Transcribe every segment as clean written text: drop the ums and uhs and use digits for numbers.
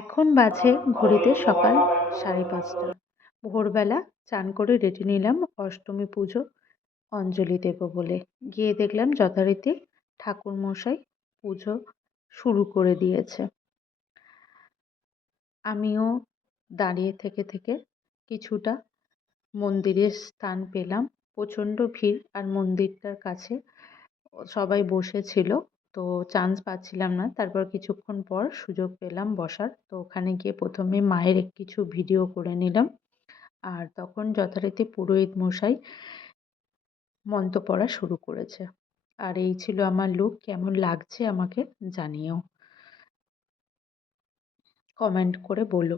এখন বাজে ঘড়িতে সকাল ৫:৩০। ভোরবেলা চান করে রেডি নিলাম অষ্টমী পুজো অঞ্জলি দেব বলে। গিয়ে দেখলাম যথারীতি ঠাকুরমশাই পুজো শুরু করে দিয়েছে। আমিও দাঁড়িয়ে থেকে থেকে কিছুটা মন্দিরের স্থান পেলাম। প্রচণ্ড ভিড় আর মন্দিরটার কাছে সবাই বসেছিল, তো চান্স পাচ্ছিলাম না। তারপর কিছুক্ষণ পর সুযোগ পেলাম বসার, তো ওখানে গিয়ে প্রথমে মায়ের কিছু ভিডিও করে নিলাম। আর তখন যথারীতি পুরোহিত মশাই মন্ত্র পড়া শুরু করেছে। আর এই ছিল আমার লুক। কেমন লাগছে আমাকে জানিও, কমেন্ট করে বলো।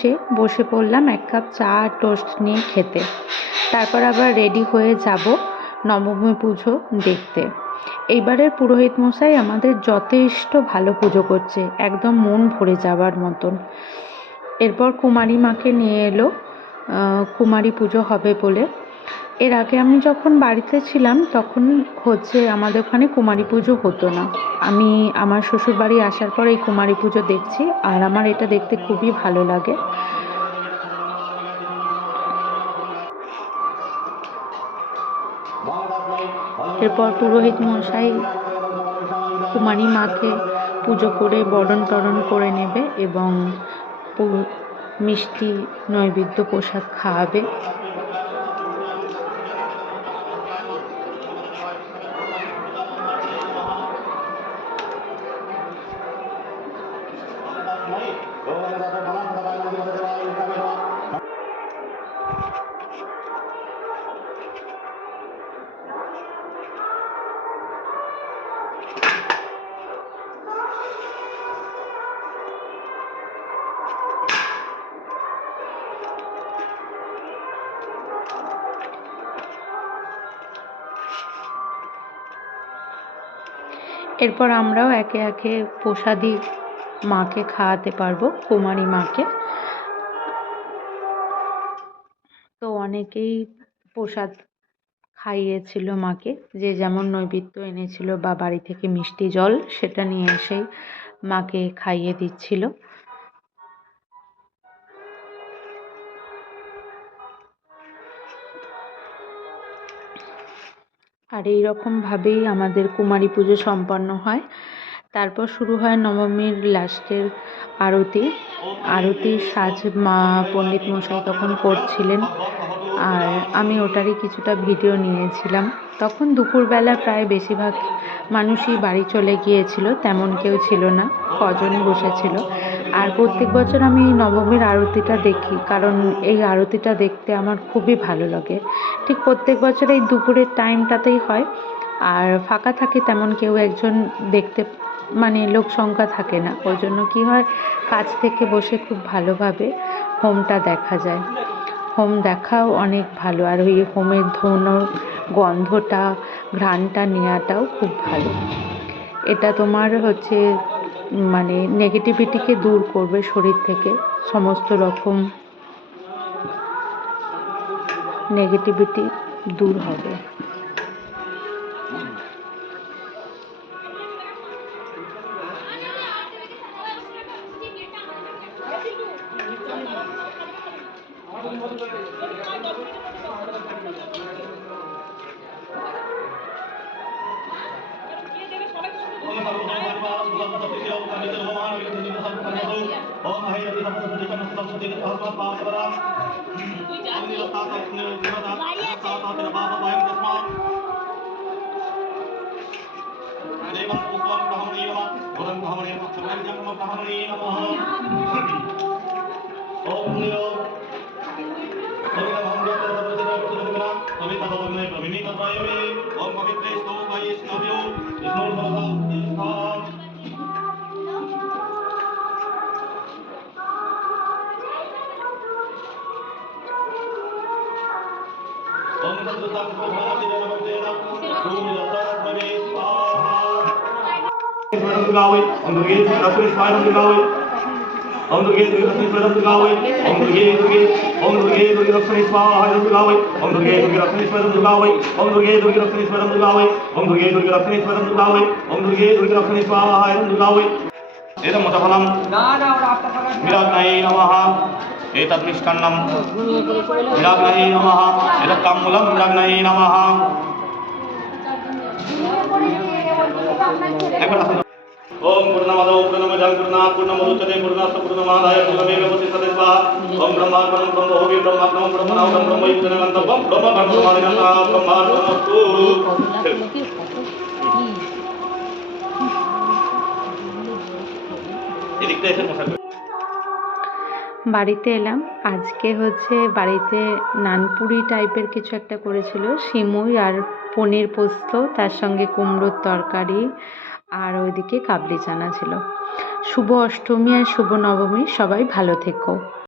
এসে বসে পড়লাম এক কাপ চা আর টোস্ট নিয়ে খেতে। তারপর আবার রেডি হয়ে যাব নবমী পুজো দেখতে। এইবারের পুরোহিত মশাই আমাদের যথেষ্ট ভালো পুজো করছে, একদম মন ভরে যাওয়ার মতন। এরপর কুমারী মাকে নিয়ে এলো কুমারী পুজো হবে বলে। এর আগে আমি যখন বাড়িতে ছিলাম তখন আমাদের ওখানে কুমারী পুজো হতো না। আমি আমার শ্বশুরবাড়ি আসার পর এই কুমারী পুজো দেখছি, আর আমার এটা দেখতে খুবই ভালো লাগে। এরপর পুরোহিত মশাই কুমারী মাকে পুজো করে বরণ টরণ করে নেবে এবং মিষ্টি নৈবেদ্য প্রসাদ খাওয়াবে। এরপর আমরাও একে একে প্রসাদী মাকে খাওয়াতে পারবো, কুমারী মাকে। তো অনেকেই প্রসাদ খাইয়েছিল মাকে, যে যেমন নৈবেদ্য এনেছিল বা বাড়ি থেকে মিষ্টি জল সেটা নিয়ে এসেই মাকে খাইয়ে দিচ্ছিল। আর এইরকমভাবেই আমাদের কুমারী পুজো সম্পন্ন হয়। তারপর শুরু হয় নবমীর লাস্টের আরতি। আরতির সাজ পণ্ডিত মশাই তখন করছিলেন, আর আমি ওটারই কিছুটা ভিডিও নিয়েছিলাম। তখন দুপুরবেলা প্রায় বেশিরভাগ মানুষই বাড়ি চলে গিয়েছিল, তেমন কেউ ছিল না, কজনই বসেছিল। আর প্রত্যেক বছর আমি নবমীর আরতিটা দেখি, কারণ এই আরতিটা দেখতে আমার খুবই ভালো লাগে। ঠিক প্রত্যেক বছর এই দুপুরের টাইমটাতেই হয়, আর ফাঁকা থাকে তেমন কেউ একজন দেখতে, মানে লোক সংখ্যা থাকে না। ওই জন্য কী হয়, কাছ থেকে বসে খুব ভালোভাবে হোমটা দেখা যায়। হোম দেখাও অনেক ভালো, আর ওই হোমের ধোঁয়ার গন্ধটা, ঘ্রাণটা নেওয়াটাও খুব ভালো। এটা তোমার মানে নেগেটিভিটিকে দূর করবে শরীর থেকে, সমস্ত রকম নেগেটিভিটি দূর হবে। Om Durge Lakshmi Swaya Durgawe Om Durge Lakshmi Swaya Durgawe Om Durge Lakshmi Swaya Durgawe Om Durge Lakshmi Swaya Durgawe Om Durge Lakshmi Swaya Durgawe Om Durge Lakshmi Swaya Durgawe Om Durge Lakshmi Swaya Durgawe Edam Mataphalam Miragnaye Namaha Etat Mishtannam Miragnaye Namaha Etat Tammulam Miragnaye Namaha ओम पूर्णमदो पूर्णमदं पूर्णात् पूर्णमुदच्यते पूर्णात् पूर्णमादाय पूर्णमेवावशिष्यते स्वाहा ओम ब्रह्मार्पणं ब्रह्मोऽपि ब्रह्माग्नौ ब्रह्मणाहुतं ब्रह्मयुक्तमन्तं ब्रह्मकर्मसमाधिनः ब्रह्मार्पणमस्तु। বাড়িতে এলাম। আজকে বাড়িতে নানপুরি টাইপের কিছু একটা করেছিল, সিমুই আর পনির পোস্ত, তার সঙ্গে কুমড়োর তরকারি, আর ওইদিকে কাবলি চানা ছিল। শুভ অষ্টমী আর শুভ নবমী, সবাই ভালো থেকো।